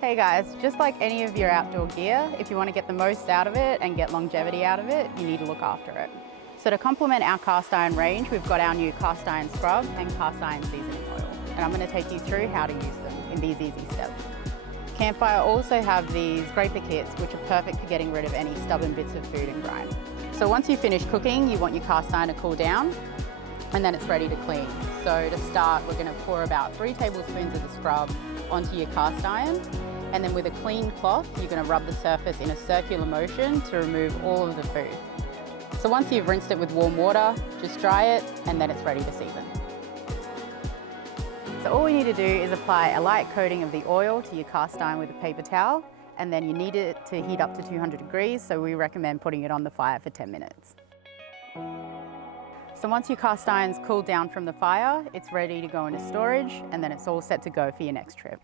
Hey guys, just like any of your outdoor gear, if you want to get the most out of it and get longevity out of it, you need to look after it. So to complement our cast iron range, we've got our new cast iron scrub and cast iron seasoning oil. And I'm going to take you through how to use them in these easy steps. Campfire also have these Draper Kits, which are perfect for getting rid of any stubborn bits of food and grime. So once you finish cooking, you want your cast iron to cool down, and then it's ready to clean. So to start, we're going to pour about 3 tablespoons of the scrub onto your cast iron, and then with a clean cloth, you're going to rub the surface in a circular motion to remove all of the food. So once you've rinsed it with warm water, just dry it, and then it's ready to season. So all we need to do is apply a light coating of the oil to your cast iron with a paper towel, and then you need it to heat up to 200 degrees, so we recommend putting it on the fire for 10 minutes. So once your cast iron's cooled down from the fire, it's ready to go into storage, and then it's all set to go for your next trip.